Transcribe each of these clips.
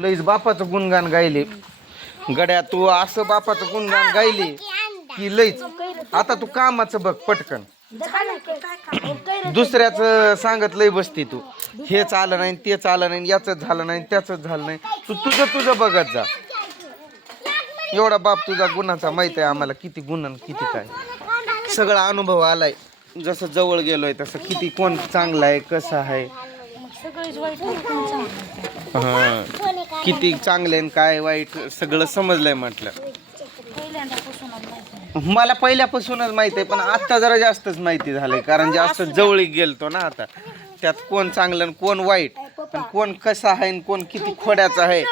लईच बापाचं गुणगान गायले गड्या. तू असं बापाचं गुणगान गायले की लईच. आता तू कामाचं बघ पटकन. दुसऱ्याच सांगत लई बसती तू. हे आलं नाही ते आलं नाही, याच झालं नाही त्याच झालं नाही. तू तुझं बघत जा. एवढा बाप तुझा गुणाचा माहित आहे आम्हाला, किती गुण किती काय. सगळा अनुभव आलाय. जसं जवळ गेलोय तसं किती कोण चांगला आहे कसं आहे. हा, किती चांगले काय वाईट सगळं समजलंय म्हटलं. मला पहिल्यापासूनच माहिती आहे, पण आता जरा जास्तच माहिती झालंय कारण जास्त जवळी गेलतो ना. आता त्यात कोण चांगलं आणि कोण वाईट, पण कोण कसं आहे आणि कोण किती खोड्याचं आहे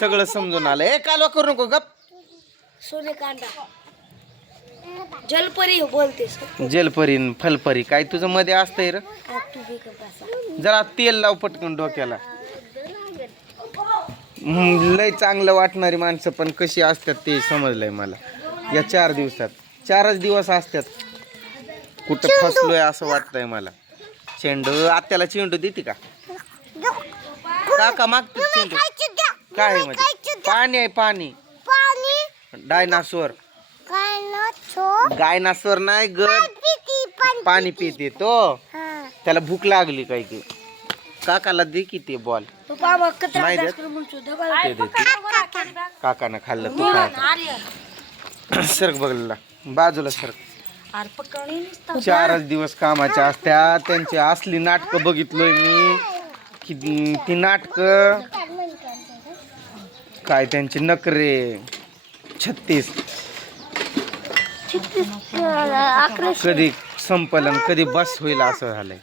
सगळं समजून आलंय. ए कालवा करू नको गप. जलपरी बोलतेस. जलपरी फलपरी काय तुझं मध्ये असतंय र. जरा तेल लाव पटकन डोक्याला. लय चांगलं वाटणारी माणसं पण कशी असतात ते समजलंय मला या 4 दिवसात. 4च दिवस असतात. कुठं फसलोय असं वाटतंय मला. चेंडू आत्याला चेंडू देते का काका मागते चेंडू. काय आहे म्हणजे पाणी आहे पाणी. डायनासोर डायनासोर नाही गड पाणी पिते तो. त्याला भूक लागली काय की. काकाला दे की ते बॉल. नाही देत ते देते. काकानं खाल्लं तू काय. सरक बघला बाजूला सरक. 4च दिवस कामाच्या असत्या. त्यांची असली नाटकं बघितलोय मी की ती नाटकं काय त्यांचे नखरे 36 कधी संपलन कधी बस होईल असं झालंय.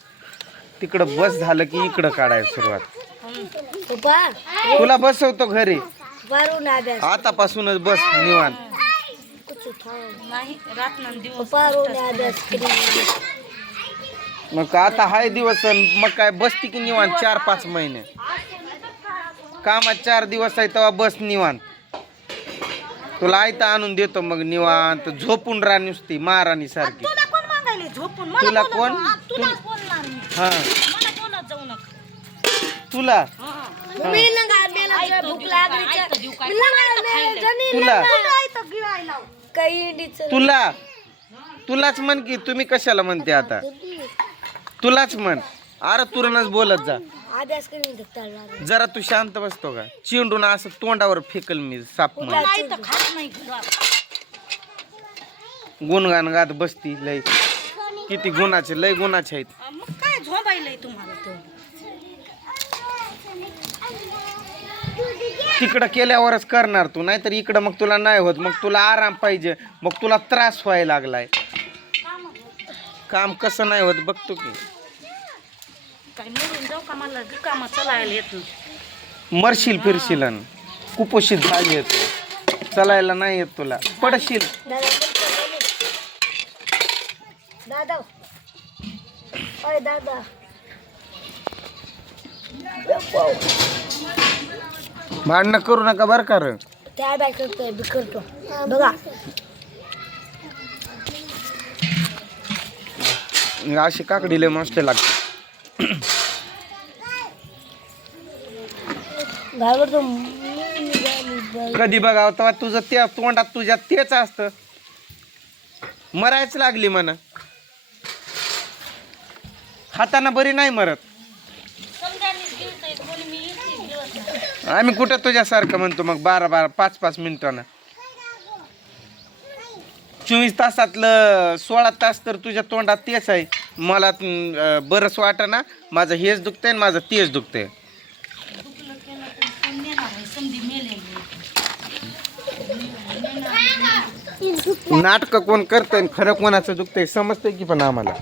तिकडं बस झालं की इकडं काढायला सुरुवात. तुला बसवतो घरी आतापासूनच बस निवांत. मग आता हाय दिवस मग काय बसती की निवांत 4-5 महिने. कामात 4 दिवस आहे तेव्हा बस निवांत. तुला आयता आणून देतो मग निवांत झोपून राहा नुसती महाराणी सारखी. तुला कोण हा तुला तुला तुलाच म्हण की. तुम्ही कशाला म्हणते आता. तुलाच म्हण. अरे तुरनच बोलत जा. जरा तू शांत बसतो का. चिंडून असं तोंडावर फेकल मी साप. गुणगान गात बसती लय. किती गुणाचे लय गुणाचे आहेत. तिकडं केल्यावरच करणार तू. नाहीतर इकडं मग तुला नाही होत. मग तुला आराम पाहिजे. मग तुला त्रास व्हायला लागलाय. काम कसं नाही होत बघतो की. मरशील फिरशील कुपोषित झाली येतो. चलायला नाही येत तुला. पडशील. भांडणं करू नका बर का. बघा अशी काकडी लय मस्त लागते. कधी बघावं तेव्हा तुझं त्या तोंडात तुझ्या तेच असतं. मरायच लागली म्हणा. हाताना बरी नाही मरत. आम्ही कुठं तुझ्यासारखं म्हणतो मग 12-12 5-5 मिनिटांना. 24 तासातलं 16 तास तर तुझ्या तोंडात तेच आहे. मला बरंच वाटना. माझं हेच दुखतंय आणि माझं तेच दुखतंय. नाटक कोण करतंय खरं कोणाचं दुखतंय समजतंय की. पण आम्हाला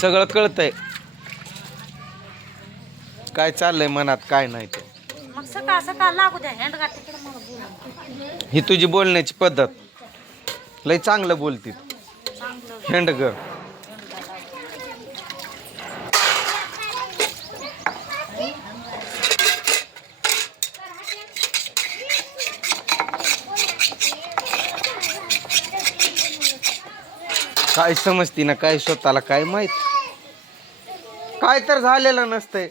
सगळं कळतंय काय चाललंय मनात काय नाही ते. ही तुझी बोलण्याची पद्धत लय चांगलं बोलती. हेंड ग. काय समजती ना काय स्वतःला काय माहित. काय तर झालेलं नसतंय.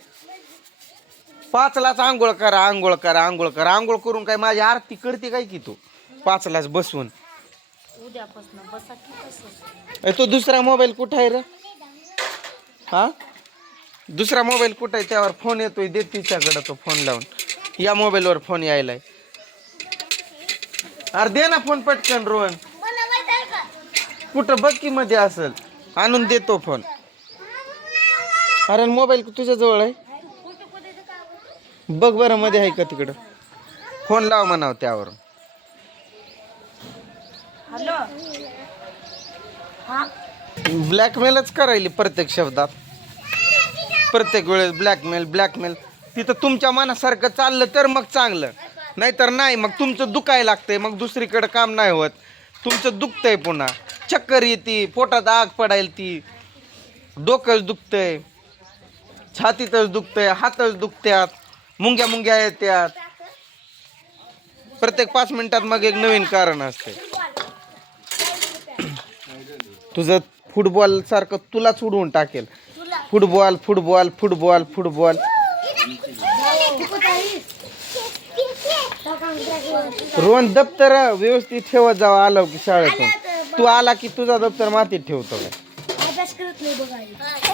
5लाच आंघोळ करा, आंघोळ करा, आंघोळ करा. आंघोळ करून काय माझी आरती करते काय की तू 5लाच बसवून? उद्यापासून बसा की तसंच. तो दुसरा मोबाईल कुठं आहे रे? हा, दुसरा मोबाईल कुठं आहे? त्यावर फोन येतोय, दे तिच्याकडं तो फोन लावून. या मोबाईलवर फोन यायलाय. अरे दे ना फोन पटकन रोहन. कुठं बघ की मध्ये असेल, आणून देतो फोन. अरे मोबाईल तुझ्या जवळ आहे, बघ बरं मध्ये आहे का तिकडं. फोन लाव म्हणाव त्यावर. हॅलो. हा ब्लॅकमेलच करायली प्रत्येक शब्दात, प्रत्येक वेळेस ब्लॅकमेल ब्लॅकमेल. तिथं तुमच्या मनासारखं चाललं तर मग चांगलं, नाहीतर नाही. मग तुमचं दुखायला लागतंय, मग दुसरीकडे काम नाही होत. तुमचं दुखतंय, पुन्हा चक्कर येते, पोटात आग पडायला, ती डोकंच दुखतंय, छातीतच दुखतंय, हातच दुखत्यात, मुंग्या मुंग्या येत्यात. प्रत्येक 5 मिनिटात मग एक नवीन कारण असते. तुझं फुटबॉल सारखं तुलाच उडवून टाकेल. Football football football football. Rohan दप्तर व्यवस्थित ठेवत जावं आलं की शाळेतून. तू आला की तुझा दप्तर मातीत ठेवतो काय? अभ्यास करत नाही बघा,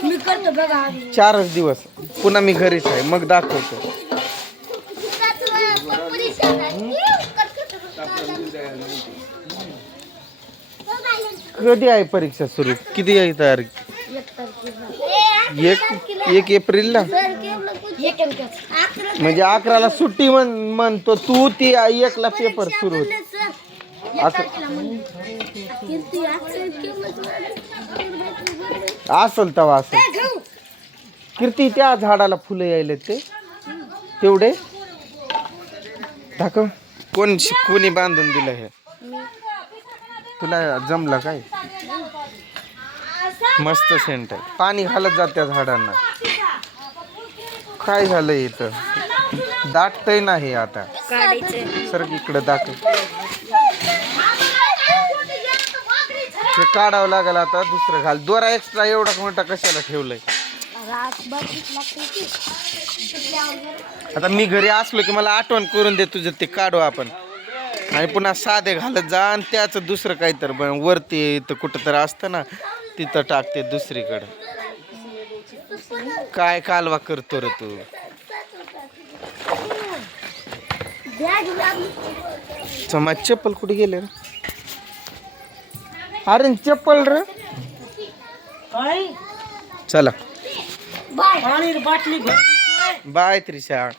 मी करतो बघा. 4च दिवस पुन्हा मी घरीच आहे, मग दाखवतो. कधी आहे परीक्षा सुरू? किती आहे तारीख? 1 एप्रिलला. म्हणजे 11ला सुट्टी म्हणतो तू, ती 1ला पेपर सुरू होते. असल तवा असल. कीर्ती, त्या झाडाला फुलं यायले ते तेवढे दाखव. कोणी बांधून दिलं हे? तुला जमलं काय? मस्त सेंट आहे. पाणी घालत जात त्या झाडांना. काय झालं इथं? दाटतय नाही आता. सर इकडे दाखव. हे काढावं लागेल आता. दुसरं घाल. दोरा एक्स्ट्रा एवढा मोठा कशाला ठेवलंय? आता मी घरी असलो की मला आठवण करून दे तुझं, ते काढू आपण. आणि पुन्हा साधे घालत जा, आणि त्याचं दुसरं काहीतरी वरती इथं कुठं तर असतं ना, तिथं टाकते दुसरीकडं. काय कालवा करतो रे तू? समाज चप्पल कुठे गेले रे? अरे चप्पल रे. चला बाय त्रिशा.